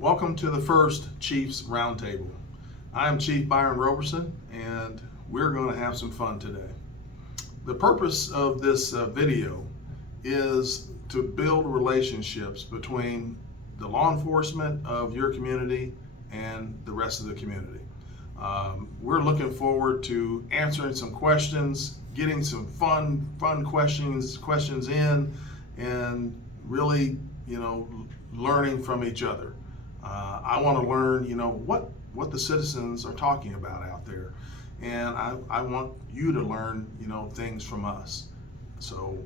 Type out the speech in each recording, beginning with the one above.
Welcome to the first Chiefs Roundtable. I am Chief Byron Roberson, and we're going to have some fun today. The purpose of this video is to build relationships between the law enforcement of your community and the rest of the community. We're looking forward to answering some questions, getting some fun questions in, and really, learning from each other. I want to learn, what the citizens are talking about out there, and I want you to learn, things from us. So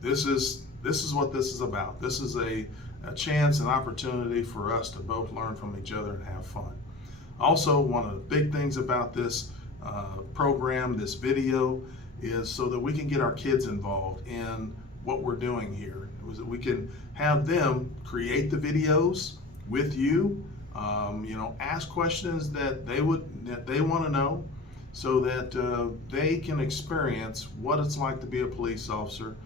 this is what this is about. This is a chance, an opportunity for us to both learn from each other and have fun. Also, one of the big things about this program, this video, is so that we can get our kids involved in what we're doing here. It was that we can have them create the videos with you, ask questions that they want to know, so that they can experience what it's like to be a police officer.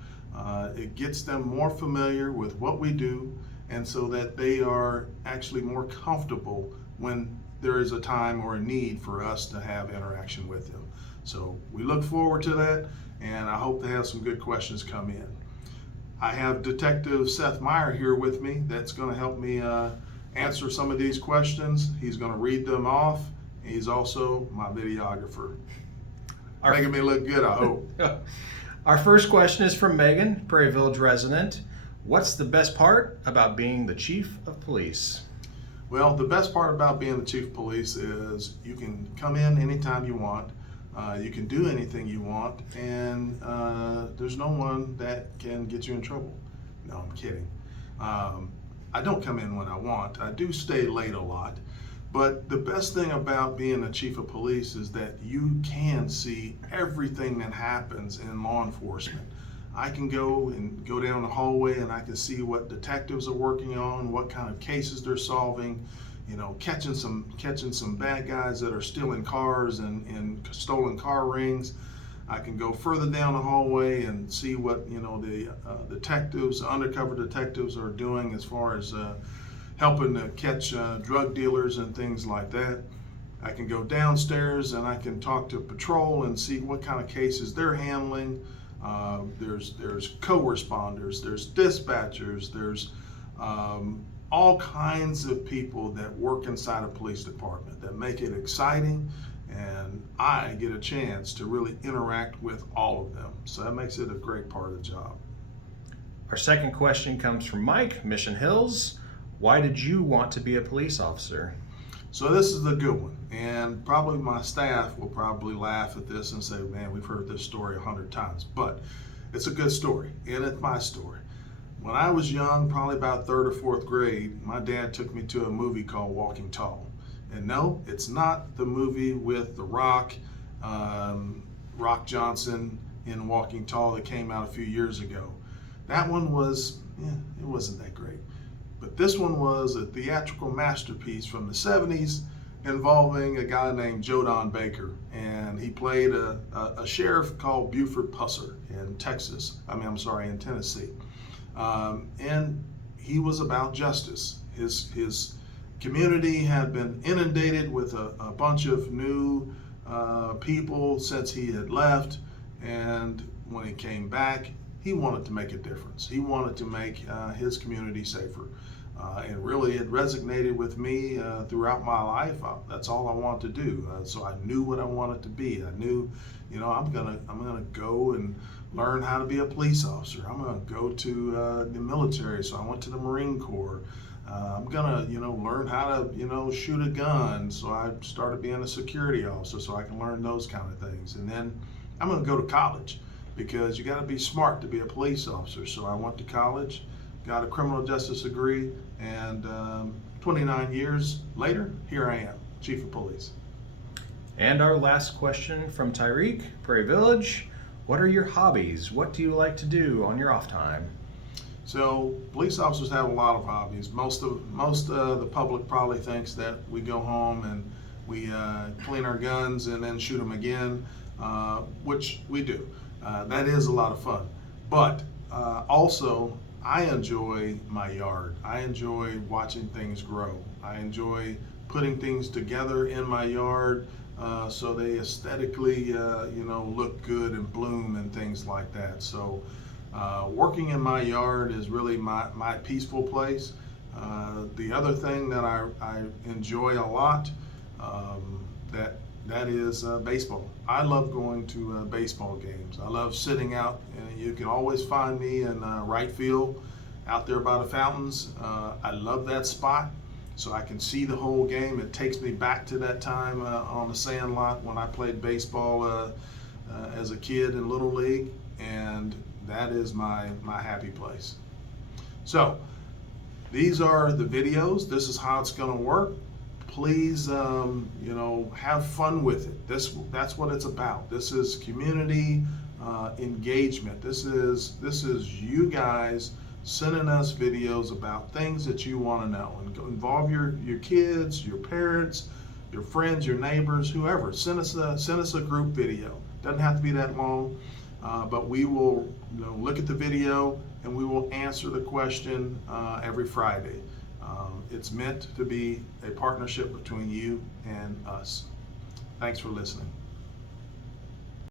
It gets them more familiar with what we do, and so that they are actually more comfortable when there is a time or a need for us to have interaction with them. So we look forward to that, and I hope to have some good questions come in. I have Detective Seth Meyer here with me that's going to help me answer some of these questions. He's going to read them off. He's also my videographer. Making me look good, I hope. Our first question is from Megan, Prairie Village resident. What's the best part about being the chief of police? Well, the best part about being the chief of police is you can come in anytime you want. You can do anything you want, and there's no one that can get you in trouble. No, I'm kidding. I don't come in when I want. I do stay late a lot. But the best thing about being a chief of police is that you can see everything that happens in law enforcement. I can go down the hallway and I can see what detectives are working on, what kind of cases they're solving, catching some bad guys that are stealing cars and stolen car rings. I can go further down the hallway and see what the undercover detectives are doing as far as helping to catch drug dealers and things like that. I can go downstairs and I can talk to patrol and see what kind of cases they're handling. There's co-responders, there's dispatchers, there's all kinds of people that work inside a police department that make it exciting, and I get a chance to really interact with all of them. So that makes it a great part of the job. Our second question comes from Mike, Mission Hills. Why did you want to be a police officer? So this is a good one, and probably my staff will probably laugh at this and say, man, we've heard this story 100 times, but it's a good story, and it's my story. When I was young, probably about 3rd or 4th grade, my dad took me to a movie called Walking Tall. And no, it's not the movie with The Rock, Rock Johnson in Walking Tall that came out a few years ago. That one was, it wasn't that great. But this one was a theatrical masterpiece from the 70s involving a guy named Joe Don Baker. And he played a sheriff called Buford Pusser in in Tennessee. And he was about justice. His community had been inundated with a bunch of new people since he had left. And when he came back, he wanted to make a difference. He wanted to make his community safer. And really, it resonated with me throughout my life. That's all I wanted to do. So I knew what I wanted to be. I knew, I'm gonna go and learn how to be a police officer. I'm gonna go to the military. So I went to the Marine Corps. I'm gonna, learn how to, shoot a gun. So I started being a security officer, so I can learn those kind of things. And then I'm gonna go to college, because you got to be smart to be a police officer. So I went to college, got a criminal justice degree, and 29 years later, here I am, chief of police. And our last question from Tyreek, Prairie Village. What are your hobbies? What do you like to do on your off time? So police officers have a lot of hobbies. Most of the public probably thinks that we go home and we clean our guns and then shoot them again, which we do. That is a lot of fun. But also, I enjoy my yard. I enjoy watching things grow. I enjoy putting things together in my yard so they aesthetically, look good and bloom and things like that. So working in my yard is really my peaceful place. The other thing that I enjoy a lot, that is baseball. I love going to baseball games. I love sitting out, and you can always find me in right field out there by the fountains. I love that spot, so I can see the whole game. It takes me back to that time on the sand lot when I played baseball as a kid in Little League, and that is my happy place. So these are the videos. This is how it's going to work. Please, have fun with it. That's what it's about. This is community engagement. This is you guys sending us videos about things that you want to know, and involve your kids, your parents, your friends, your neighbors, whoever. Send us a group video. Doesn't have to be that long, but we will look at the video and we will answer the question every Friday. It's meant to be a partnership between you and us. Thanks for listening.